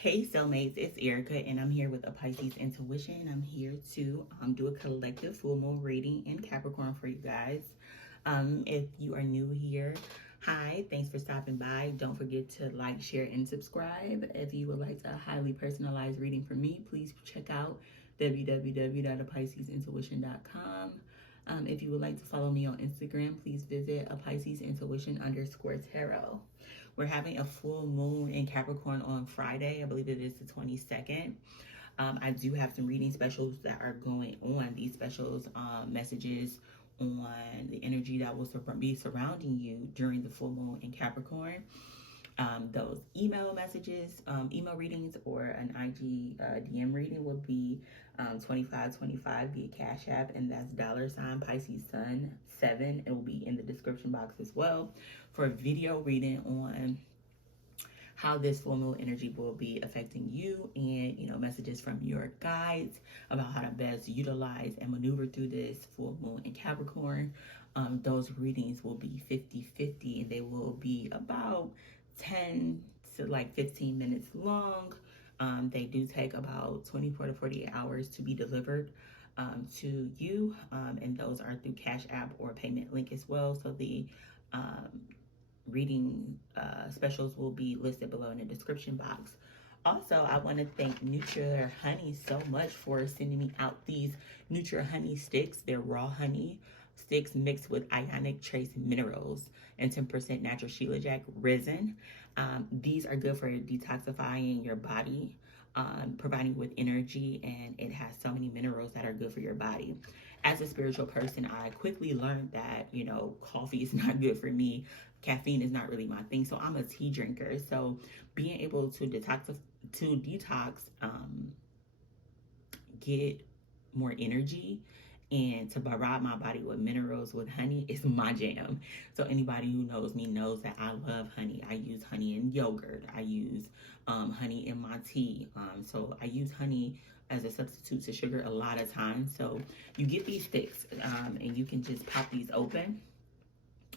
Hey soulmates, it's Erika and I'm here with a Pisces intuition. I'm here to do a collective full moon reading in Capricorn for you guys. If you are new here, hi, thanks for stopping by. Don't forget to like, share, and subscribe. If you would like a highly personalized reading from me, please check out www.apiscesintuition.com. If you would like to follow me on Instagram, please visit a Pisces Intuition _tarot. We're having a full moon in Capricorn on Friday. I believe it is the 22nd. I do have some reading specials that are going on. These specials, messages on the energy that will be surrounding you during the full moon in Capricorn. Those email messages, email readings, or an IG DM reading will be 2525 via Cash App, and that's $Pisces Sun 7. It will be in the description box as well for a video reading on how this full moon energy will be affecting you, and messages from your guides about how to best utilize and maneuver through this full moon in Capricorn. Those readings will be 50-50, and they will be about 10 to like 15 minutes long. They do take about 24 to 48 hours to be delivered to you, and those are through Cash App or payment link as well. So the reading specials will be listed below in the description box. Also, I want to thank Nutria Honey so much for sending me out these Nutria Honey sticks. They're raw honey sticks mixed with ionic trace minerals and 10% natural shilajit resin. These are good for detoxifying your body, providing with energy, and it has so many minerals that are good for your body. As a spiritual person, I quickly learned that, coffee is not good for me. Caffeine is not really my thing. So I'm a tea drinker. So being able to detox, get more energy and to provide my body with minerals with honey is my jam. So anybody who knows me knows that I love honey. I use honey in yogurt. I use honey in my tea. So I use honey as a substitute to sugar a lot of times. So you get these sticks and you can just pop these open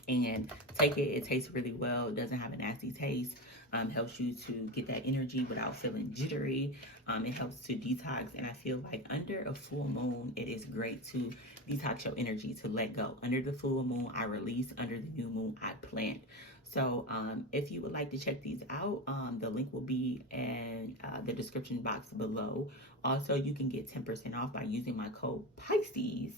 and take it. It tastes really well. It doesn't have a nasty taste. Helps you to get that energy without feeling jittery. It helps to detox, and I feel like under a full moon, it is great to detox your energy, to let go. Under the full moon, I release. Under the new moon, I plant. So if you would like to check these out, the link will be in the description box below. Also, you can get 10% off by using my code Pisces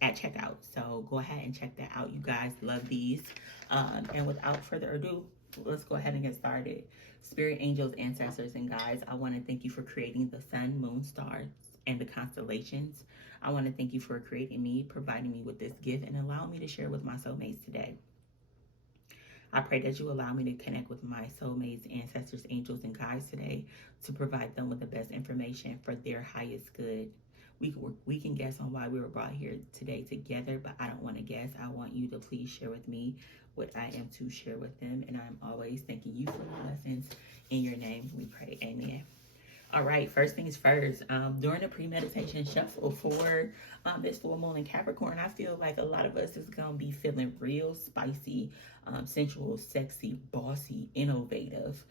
at checkout. So go ahead and check that out. You guys love these. And without further ado, let's go ahead and get started. Spirit angels, ancestors, and guides, I want to thank you for creating the sun, moon, stars, and the constellations. I want to thank you for creating me, providing me with this gift, and allowing me to share with my soulmates today. I pray that you allow me to connect with my soulmates, ancestors, angels, and guides today to provide them with the best information for their highest good. We can guess on why we were brought here today together, but I don't want to guess. I want you to please share with me what I am to share with them, and I'm always thanking you for the blessings. In your name we pray, amen. All right, first things first, during the pre-meditation shuffle for this full moon in Capricorn, I feel like a lot of us is going to be feeling real spicy, sensual, sexy, bossy, innovative,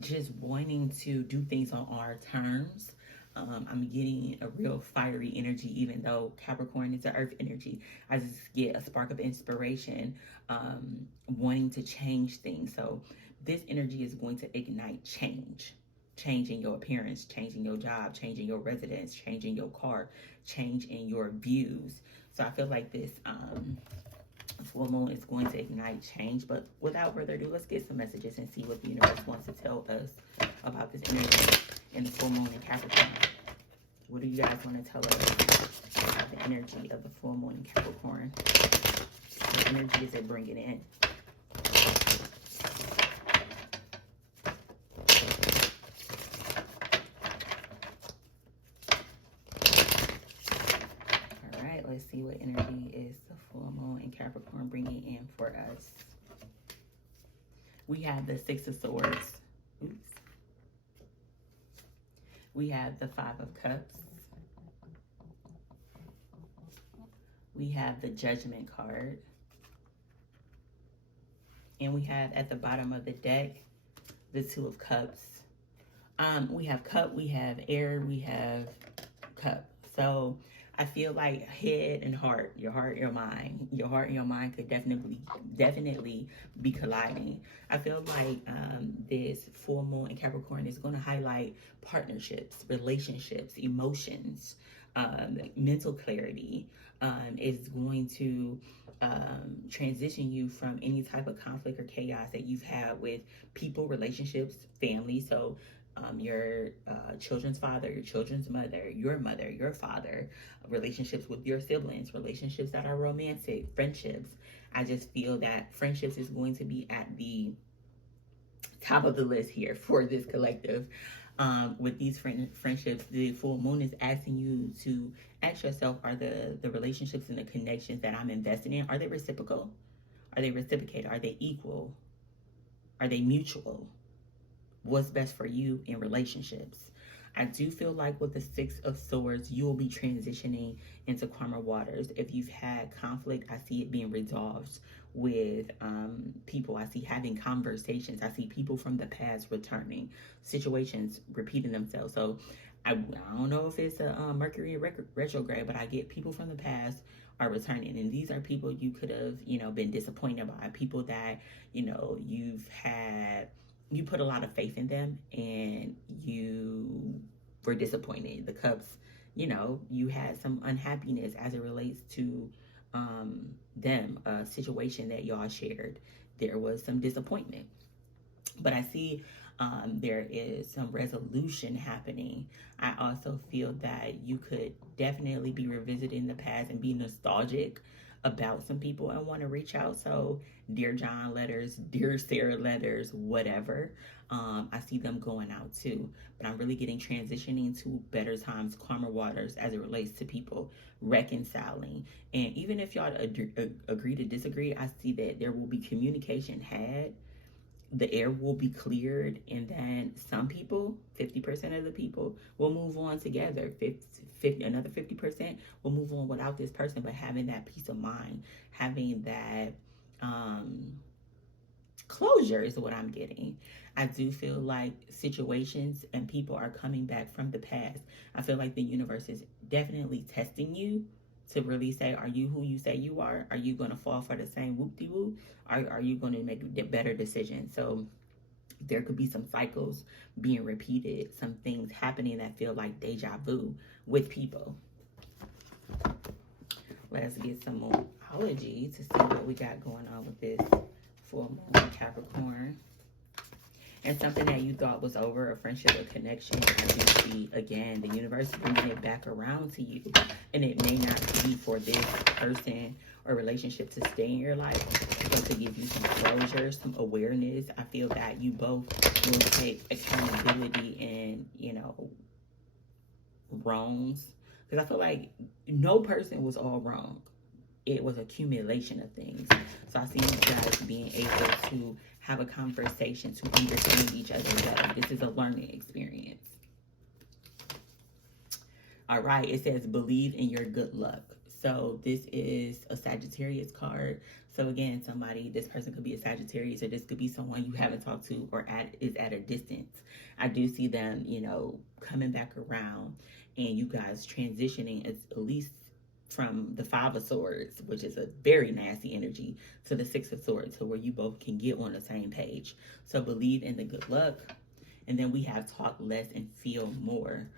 just wanting to do things on our terms. I'm getting a real fiery energy, even though Capricorn is an earth energy. I just get a spark of inspiration, wanting to change things. So this energy is going to ignite change. Changing your appearance, changing your job, changing your residence, changing your car, change in your views. So I feel like this full moon is going to ignite change. But without further ado, let's get some messages and see what the universe wants to tell us about this energy in the full moon in Capricorn. What do you guys want to tell us about the energy of the full moon in Capricorn? What energy is it bringing in? All right, let's see what energy is the full moon in Capricorn bringing in for us. We have the Six of Swords. Oops. We have the Five of Cups. We have the Judgment card. And we have at the bottom of the deck, the Two of Cups. We have cup, we have air, we have cup. So I feel like head and heart, your heart, your mind, your heart and your mind could definitely be colliding. I feel like this full moon in Capricorn is going to highlight partnerships, relationships, emotions, mental clarity. Is going to transition you from any type of conflict or chaos that you've had with people, relationships, family. So your children's father, your children's mother, your father, relationships with your siblings, relationships that are romantic, friendships. I just feel that friendships is going to be at the top of the list here for this collective. With these friendships, the full moon is asking you to ask yourself, are the relationships and the connections that I'm investing in, are they reciprocal? Are they reciprocated? Are they equal? Are they mutual? What's best for you in relationships? I do feel like with the Six of Swords, you will be transitioning into calmer waters. If you've had conflict, I see it being resolved with people. I see having conversations. I see people from the past returning, situations repeating themselves. So I don't know if it's a Mercury retrograde, but I get people from the past are returning, and these are people you could have, been disappointed by, people that, you put a lot of faith in them and you were disappointed. The Cups, you had some unhappiness as it relates to them, a situation that y'all shared. There was some disappointment. But I see there is some resolution happening. I also feel that you could definitely be revisiting the past and be nostalgic about some people and want to reach out. So Dear John letters, Dear Sarah letters, whatever. I see them going out too. But I'm really getting transitioning to better times, calmer waters as it relates to people reconciling. And even if y'all agree to disagree, I see that there will be communication had. The air will be cleared, and then some people, 50% of the people, will move on together. Another 50% will move on without this person, but having that peace of mind, having that closure is what I'm getting. I do feel like situations and people are coming back from the past. I feel like the universe is definitely testing you to really say, are you who you say you are? Are you going to fall for the same whoop-de-whoop? Are you going to make a better decision? So there could be some cycles being repeated, some things happening that feel like deja vu with people. Let's get some more astrology to see what we got going on with this full moon Capricorn. And something that you thought was over, a friendship or connection, I do see, again, the universe bringing it back around to you. And it may not be for this person or relationship to stay in your life, but to give you some closure, some awareness. I feel that you both will take accountability and, wrongs. Because I feel like no person was all wrong. It was accumulation of things. So I see you guys being able to have a conversation to understand each other better. This is a learning experience. All right, it says believe in your good luck. So this is a Sagittarius card. So again, this person could be a Sagittarius, or this could be someone you haven't talked to or is at a distance. I do see them, coming back around and you guys transitioning at least from the Five of Swords, which is a very nasty energy, to the Six of Swords, so where you both can get on the same page. So believe in the good luck. And then we have talk less and feel more.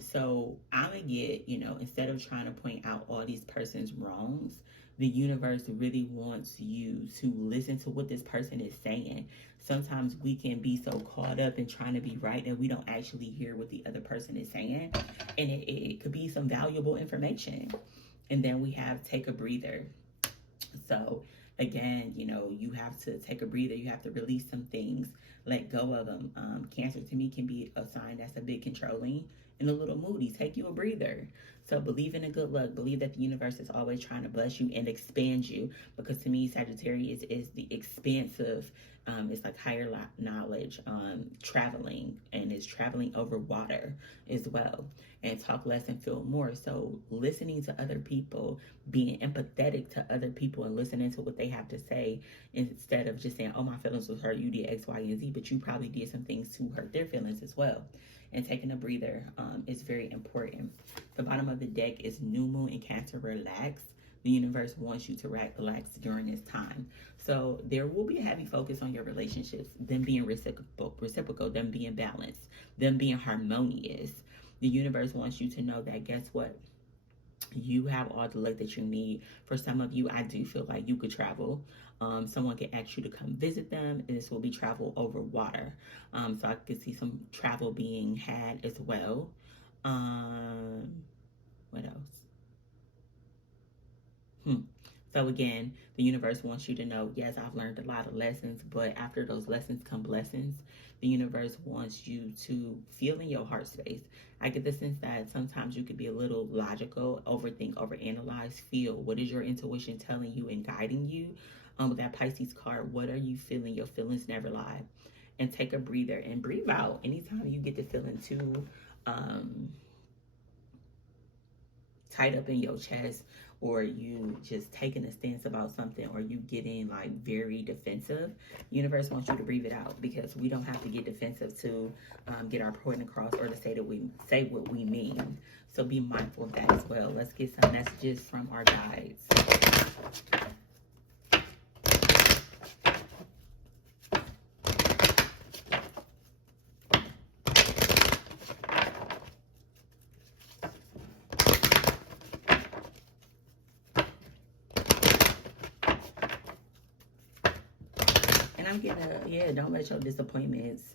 So I'm gonna get, instead of trying to point out all these person's wrongs, the universe really wants you to listen to what this person is saying. Sometimes we can be so caught up in trying to be right that we don't actually hear what the other person is saying. And it could be some valuable information. And then we have take a breather. So again, you have to take a breather. You have to release some things, let go of them. Cancer to me can be a sign that's a bit controlling and a little moody. Take you a breather. So believe in a good luck. Believe that the universe is always trying to bless you and expand you. Because to me, Sagittarius is the expansive It's like higher knowledge, traveling, and it's traveling over water as well. And talk less and feel more. So listening to other people, being empathetic to other people and listening to what they have to say instead of just saying, oh, my feelings was hurt, you did X, Y, and Z, but you probably did some things to hurt their feelings as well. And taking a breather is very important. The bottom of the deck is New Moon in Cancer, relax. The universe wants you to relax during this time. So there will be a heavy focus on your relationships, them being reciprocal, them being balanced, them being harmonious. The universe wants you to know that, guess what? You have all the luck that you need. For some of you, I do feel like you could travel. Someone can ask you to come visit them, and this will be travel over water. So I could see some travel being had as well. What else? So again, the universe wants you to know, yes, I've learned a lot of lessons, but after those lessons come blessings. The universe wants you to feel in your heart space. I get the sense that sometimes you could be a little logical, overthink, overanalyze, feel. What is your intuition telling you and guiding you? With that Pisces card, what are you feeling? Your feelings never lie. And take a breather and breathe out. Anytime you get to feeling too tight up in your chest, or you just taking a stance about something, or you getting like very defensive, universe wants you to breathe it out, because we don't have to get defensive to get our point across, or to say that we say what we mean. So be mindful of that as well. Let's get some messages from our guides. I'm getting don't let your disappointments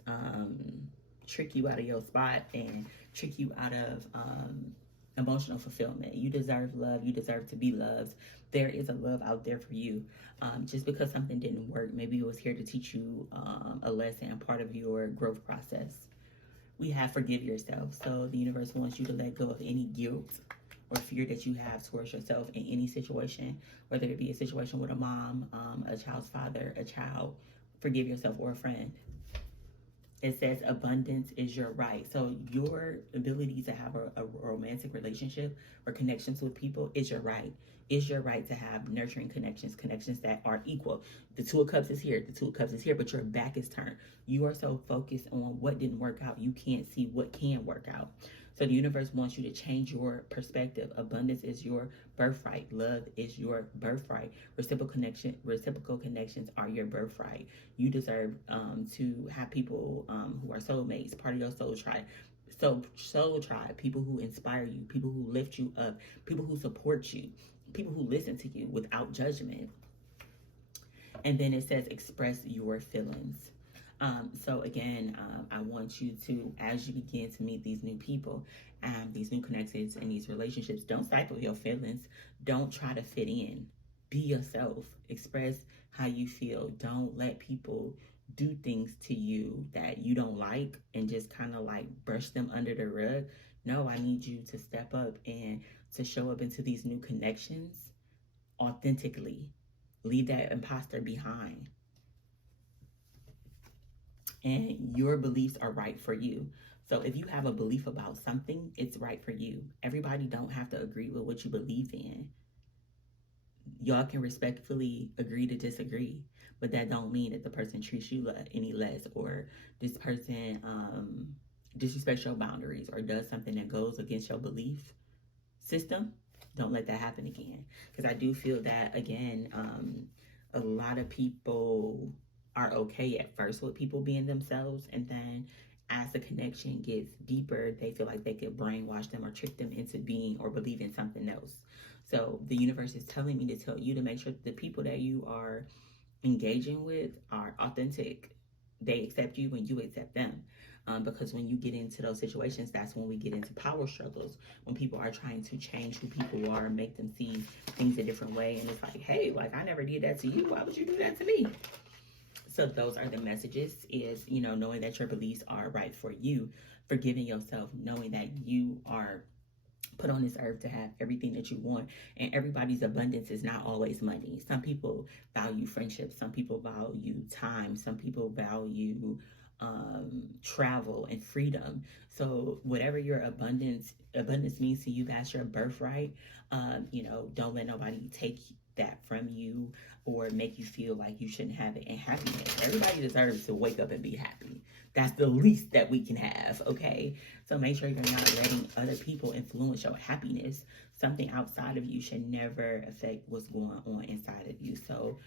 trick you out of your spot and trick you out of emotional fulfillment. You deserve love. You deserve to be loved. There is a love out there for you. Just because something didn't work, maybe it was here to teach you a lesson, part of your growth process. We have forgive yourself. So the universe wants you to let go of any guilt or fear that you have towards yourself in any situation, whether it be a situation with a mom, a child's father, a child. Forgive yourself, or a friend. It says abundance is your right. So your ability to have a romantic relationship or connections with people is your right. It's your right to have nurturing connections that are equal. The Two of Cups is here. The Two of Cups is here, but your back is turned. You are so focused on what didn't work out, you can't see what can work out. So the universe wants you to change your perspective. Abundance is your birthright. Love is your birthright. Reciprocal connections are your birthright. You deserve to have people who are soulmates, part of your soul tribe. So soul tribe, people who inspire you, people who lift you up, people who support you, people who listen to you without judgment. And then it says express your feelings. So again, I want you to, as you begin to meet these new people, these new connections and these relationships, don't stifle your feelings. Don't try to fit in. Be yourself. Express how you feel. Don't let people do things to you that you don't like and just kind of like brush them under the rug. No, I need you to step up and to show up into these new connections authentically. Leave that imposter behind. And your beliefs are right for you. So if you have a belief about something, it's right for you. Everybody don't have to agree with what you believe in. Y'all can respectfully agree to disagree, but that don't mean that the person treats you any less, or this person disrespects your boundaries or does something that goes against your belief system. Don't let that happen again. Because I do feel that, again, a lot of people are okay at first with people being themselves, and then as the connection gets deeper, they feel like they could brainwash them or trick them into being or believing something else. So the universe is telling me to tell you to make sure that the people that you are engaging with are authentic. They accept you when you accept them. Because when you get into those situations, that's when we get into power struggles, when people are trying to change who people are, make them see things a different way. And it's like, hey, like, I never did that to you. Why would you do that to me? So those are the messages, is, you know, knowing that your beliefs are right for you, forgiving yourself, knowing that you are put on this earth to have everything that you want, and everybody's abundance is not always money. Some people value friendship, some people value time, some people value travel and freedom. So whatever your abundance means to you, that's your birthright. You know, don't let nobody take that from you or make you feel like you shouldn't have it. And happiness, everybody deserves to wake up and be happy. That's the least that we can have, okay? So make sure you're not letting other people influence your happiness. Something outside of you should never affect what's going on inside of you. So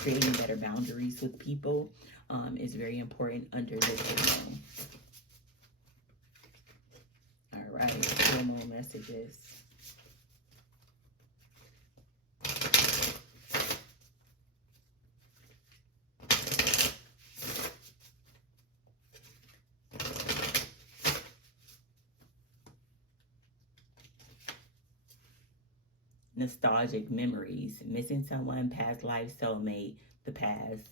creating better boundaries with people is very important under this full moon. All right, full moon messages. Nostalgic memories, missing someone, past life, soulmate, the past.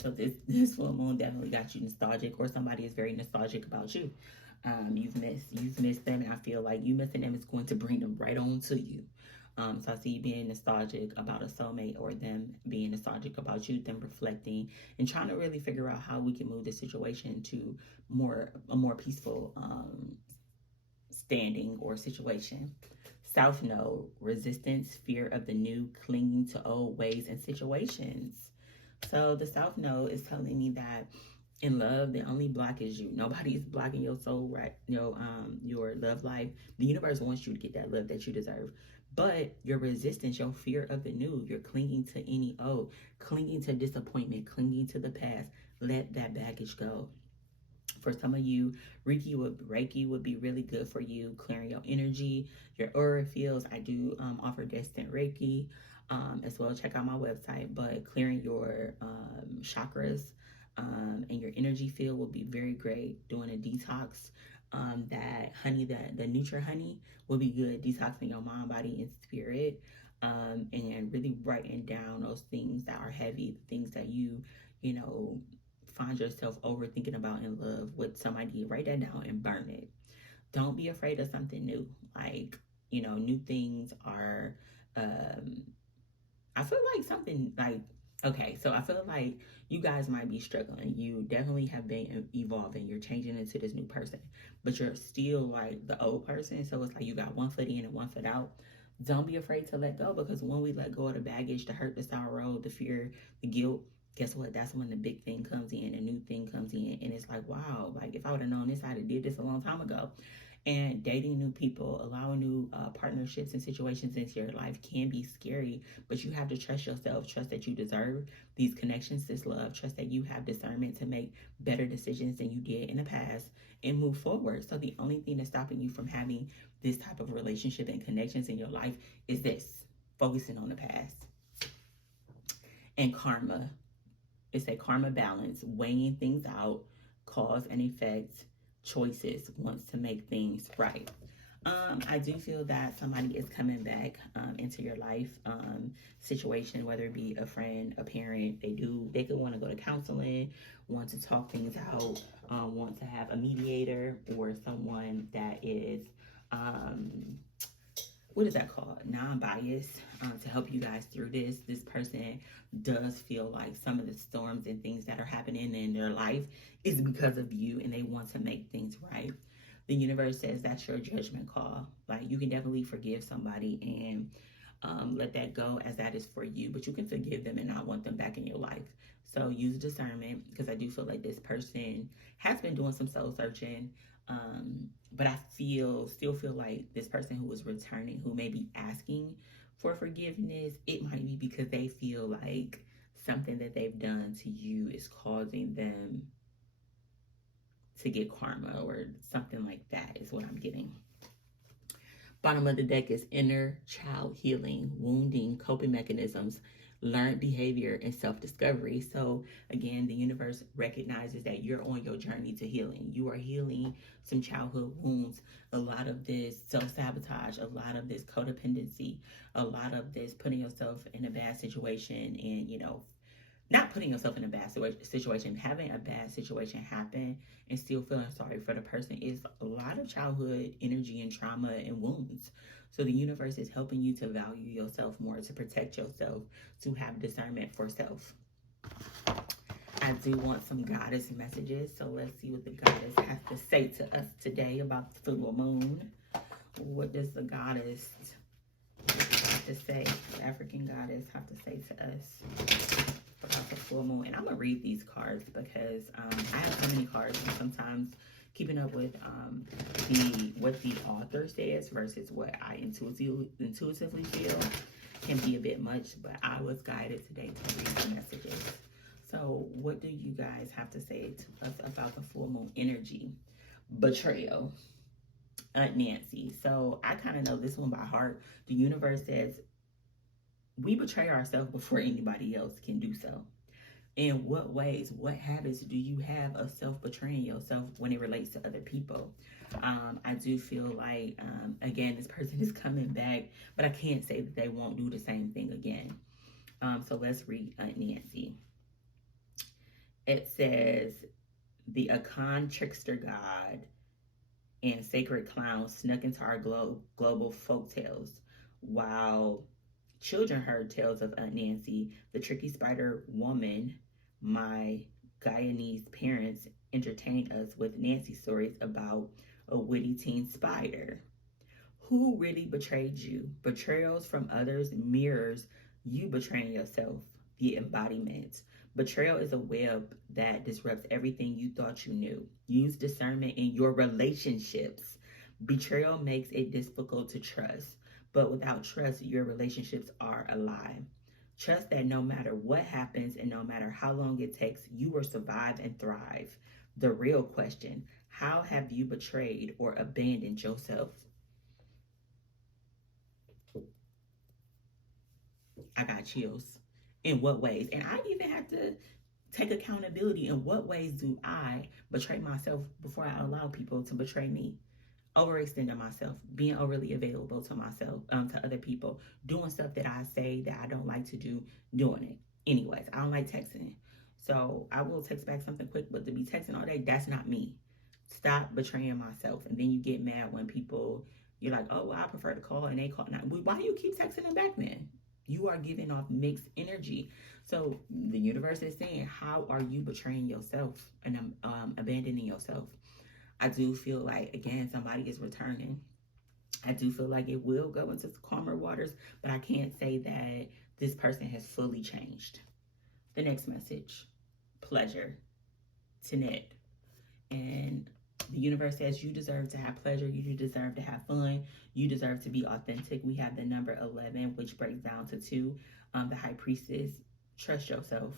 So this full moon definitely got you nostalgic, or somebody is very nostalgic about you. You've missed them, and I feel like you missing them is going to bring them right on to you. So I see you being nostalgic about a soulmate, or them being nostalgic about you, them reflecting and trying to really figure out how we can move the situation to a more peaceful standing or situation. South Node, resistance, fear of the new, clinging to old ways and situations. So the South Node is telling me that in love, the only block is you. Nobody is blocking your soul, right? Your love life. The universe wants you to get that love that you deserve. But your resistance, your fear of the new, you're clinging to any old, clinging to disappointment, clinging to the past. Let that baggage go. For some of you, Reiki would be really good for you, clearing your energy, your aura fields. I do offer distant Reiki as well. Check out my website. But clearing your chakras and your energy field will be very great. Doing a detox. That honey, the Nutra honey will be good. Detoxing your mind, body, and spirit. And really writing down those things that are heavy, things that you find yourself overthinking about in love with somebody. Write that down and burn it. Don't be afraid of something new. Like, new things are, I feel like something like, okay, so I feel like you guys might be struggling. You definitely have been evolving. You're changing into this new person, but you're still like the old person. So it's like you got one foot in and one foot out. Don't be afraid to let go, because when we let go of the baggage, the hurt, the sorrow, the fear, the guilt, guess what? That's when the big thing comes in, a new thing comes in, and it's like, wow, like if I would have known this, I'd have did this a long time ago. And dating new people, allowing new partnerships and situations into your life can be scary, but you have to trust yourself, trust that you deserve these connections, this love, trust that you have discernment to make better decisions than you did in the past and move forward. So the only thing that's stopping you from having this type of relationship and connections in your life is this, focusing on the past. And karma. It's a karma balance, weighing things out, cause and effect, choices, wants to make things right. I do feel that somebody is coming back into your life situation, whether it be a friend, a parent. They could want to go to counseling, want to talk things out, want to have a mediator, or someone that is what is that called? Non-biased, to help you guys through this. This person does feel like some of the storms and things that are happening in their life is because of you, and they want to make things right. The universe says that's your judgment call. Like, you can definitely forgive somebody and let that go, as that is for you, but you can forgive them and not want them back in your life. So use discernment, because I do feel like this person has been doing some soul searching. But I still feel like this person who is returning, who may be asking for forgiveness, it might be because they feel like something that they've done to you is causing them to get karma, or something like that is what I'm getting. Bottom of the deck is inner child healing, wounding, coping mechanisms, learned behavior, and self-discovery. So again, the universe recognizes that you're on your journey to healing. You are healing some childhood wounds, a lot of this self-sabotage, a lot of this codependency, a lot of this putting yourself in a bad situation and, not putting yourself in a bad situation, having a bad situation happen and still feeling sorry for the person is a lot of childhood energy and trauma and wounds. So the universe is helping you to value yourself more, to protect yourself, to have discernment for self. I do want some goddess messages, so let's see what the goddess has to say to us today about the full moon. What does the goddess have to say, the African goddess have to say to us about the full moon? And I'm gonna read these cards because I have so many cards, and sometimes keeping up with what the author says versus what I intuitively feel can be a bit much, but I was guided today to read the messages. So what do you guys have to say to us about the full moon energy? Betrayal. Aunt Nancy. So I kind of know this one by heart. The universe says we betray ourselves before anybody else can do so. In what ways, what habits do you have of self-betraying yourself when it relates to other people? I do feel like, again, this person is coming back, but I can't say that they won't do the same thing again. So let's read Aunt Nancy. It says, the Akan trickster god and sacred clown snuck into our global folktales. While children heard tales of Aunt Nancy, the tricky spider woman, my Guyanese parents entertained us with Nancy stories about a witty teen spider. Who really betrayed you? Betrayals from others mirrors you betraying yourself, the embodiment. Betrayal is a web that disrupts everything you thought you knew. Use discernment in your relationships. Betrayal makes it difficult to trust, but without trust, your relationships are a lie. Trust that no matter what happens and no matter how long it takes, you will survive and thrive. The real question, how have you betrayed or abandoned yourself? I got chills. In what ways? And I even have to take accountability. In what ways do I betray myself before I allow people to betray me? Overextending myself, being overly available to myself, to other people, doing stuff that I say that I don't like to do, doing it. Anyways, I don't like texting. So I will text back something quick, but to be texting all day, that's not me. Stop betraying myself. And then you get mad when people, you're like, oh, well, I prefer to call and they call. Now, why do you keep texting them back then? You are giving off mixed energy. So the universe is saying, how are you betraying yourself and abandoning yourself? I do feel like, again, somebody is returning. I do feel like it will go into calmer waters, but I can't say that this person has fully changed. The next message, pleasure, Tanet. And the universe says you deserve to have pleasure. You deserve to have fun. You deserve to be authentic. We have the number 11, which breaks down to 2. The High Priestess, trust yourself.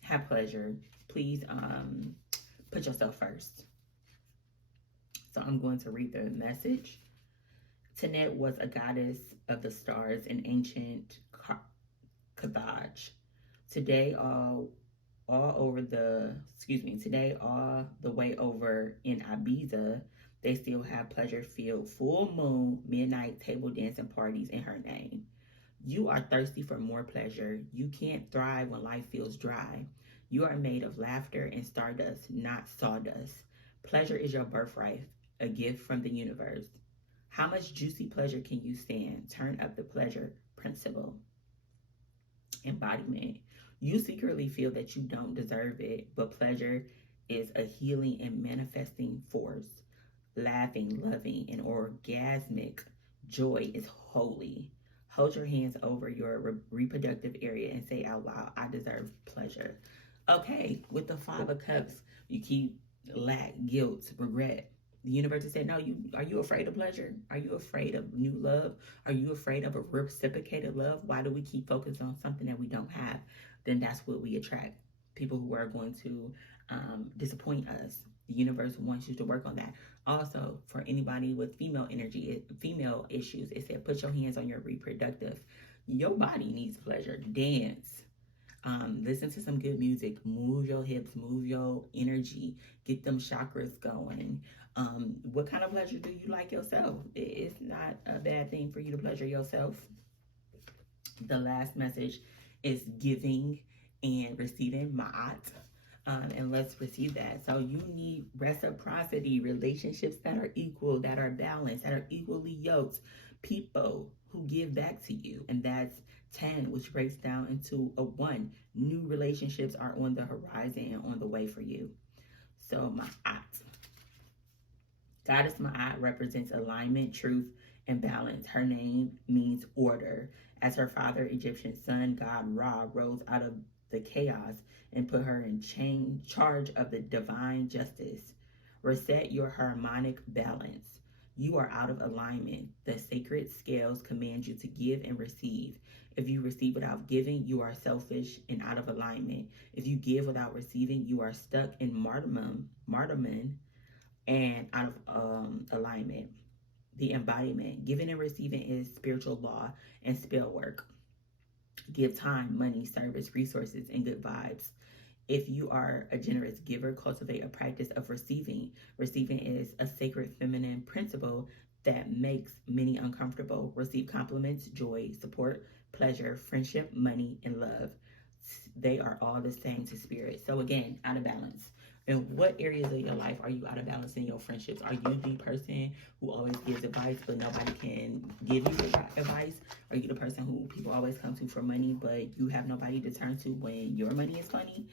Have pleasure. Please put yourself first. So I'm going to read the message. Tanet was a goddess of the stars in ancient Carthage. Today, all the way over in Ibiza, they still have pleasure-filled full moon midnight table dancing parties in her name. You are thirsty for more pleasure. You can't thrive when life feels dry. You are made of laughter and stardust, not sawdust. Pleasure is your birthright, a gift from the universe. How much juicy pleasure can you stand? Turn up the pleasure principle. Embodiment. You secretly feel that you don't deserve it, but pleasure is a healing and manifesting force. Laughing, loving, and orgasmic joy is holy. Hold your hands over your reproductive area and say out loud, I deserve pleasure. Okay, with the 5 of Cups, you keep lack, guilt, regret. The universe has said, no, are you afraid of pleasure? Are you afraid of new love? Are you afraid of a reciprocated love? Why do we keep focusing on something that we don't have? Then that's what we attract. People who are going to disappoint us. The universe wants you to work on that. Also, for anybody with female energy, female issues, it said put your hands on your reproductive. Your body needs pleasure. Dance. Listen to some good music. Move your hips. Move your energy. Get them chakras going. What kind of pleasure do you like yourself? It's not a bad thing for you to pleasure yourself. The last message is giving and receiving ma'at. And let's receive that. So you need reciprocity, relationships that are equal, that are balanced, that are equally yoked, people who give back to you. And that's 10, which breaks down into a 1. New relationships are on the horizon and on the way for you. So Ma'at. Goddess Ma'at represents alignment, truth, and balance. Her name means order. As her father, Egyptian sun god Ra, rose out of the chaos and put her in charge of the divine justice. Reset your harmonic balance. You are out of alignment. The sacred scales command you to give and receive. If you receive without giving, you are selfish and out of alignment. If you give without receiving, you are stuck in martyrdom and out of alignment. The embodiment. Giving and receiving is spiritual law and spell work. Give time, money, service, resources, and good vibes. If you are a generous giver, cultivate a practice of receiving. Receiving is a sacred feminine principle that makes many uncomfortable. Receive compliments, joy, support, pleasure, friendship, money, and love. They are all the same to spirit. So again, out of balance. In what areas of your life are you out of balance in your friendships? Are you the person who always gives advice but nobody can give you advice? Are you the person who people always come to for money but you have nobody to turn to when your money is funny?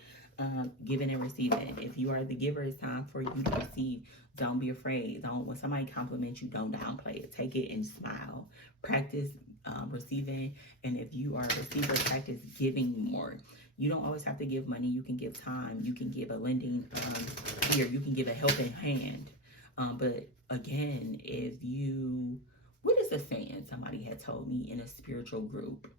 Giving and receiving. If you are the giver, it's time for you to receive. Don't be afraid. When somebody compliments you, don't downplay it. Take it and smile. Practice receiving. And if you are a receiver, practice giving more. You don't always have to give money. You can give time. You can give a lending ear. You can give a helping hand. But again, what is the saying somebody had told me in a spiritual group?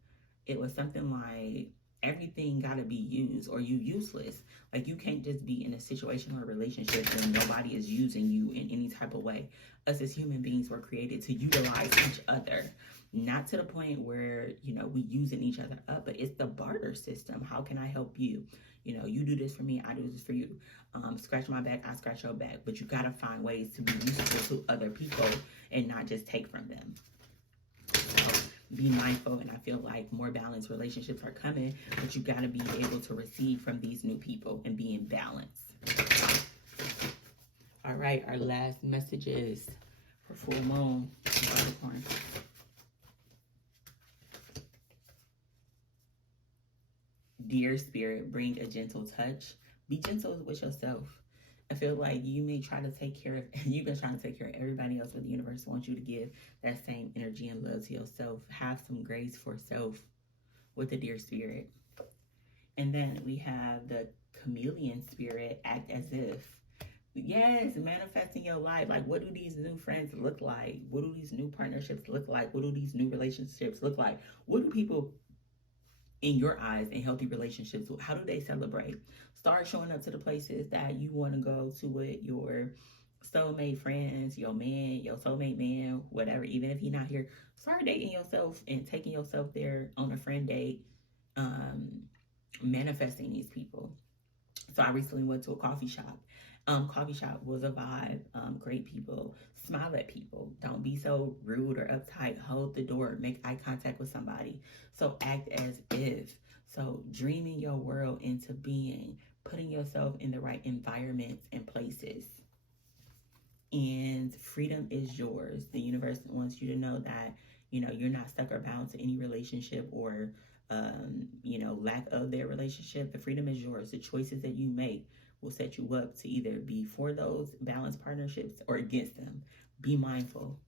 It was something like, everything got to be used or you useless. Like, you can't just be in a situation or a relationship when nobody is using you in any type of way. Us as human beings were created to utilize each other. Not to the point where, we using each other up, but it's the barter system. How can I help you? You do this for me, I do this for you. Scratch my back, I scratch your back. But you got to find ways to be useful to other people and not just take from them. So be mindful, and I feel like more balanced relationships are coming, but you got to be able to receive from these new people and be in balance. All right, our last messages for full moon, Capricorn. Dear Spirit, bring a gentle touch. Be gentle with yourself. I feel like you may try to take care of, you've been trying to take care of everybody else, but the universe wants you to give that same energy and love to yourself. Have some grace for self with the Dear Spirit. And then we have the Chameleon Spirit, act as if. Yes, manifesting your life. Like, what do these new friends look like? What do these new partnerships look like? What do these new relationships look like? What do people, in your eyes, in healthy relationships, how do they celebrate? Start showing up to the places that you want to go to with your soulmate friends, your man, your soulmate man, whatever. Even if he's not here, start dating yourself and taking yourself there on a friend date, manifesting these people. So I recently went to a coffee shop. Coffee shop was a vibe. Great people. Smile at people. Don't be so rude or uptight. Hold the door. Make eye contact with somebody. So act as if. So dreaming your world into being. Putting yourself in the right environments and places. And freedom is yours. The universe wants you to know that, you're not stuck or bound to any relationship or, lack of their relationship. The freedom is yours. The choices that you make will set you up to either be for those balanced partnerships or against them. Be mindful.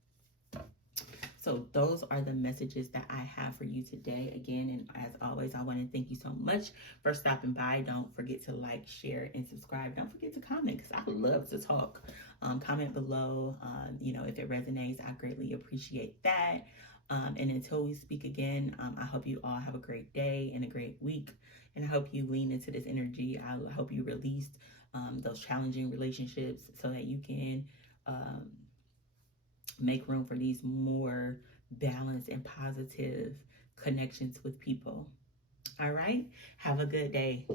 So those are the messages that I have for you today. Again, and as always, I want to thank you so much for stopping by. Don't forget to like, share, and subscribe. Don't forget to comment, because I love to talk. Comment below, if it resonates. I greatly appreciate that. And until we speak again, I hope you all have a great day and a great week. And I hope you lean into this energy. I hope you release those challenging relationships so that you can make room for these more balanced and positive connections with people. All right. Have a good day.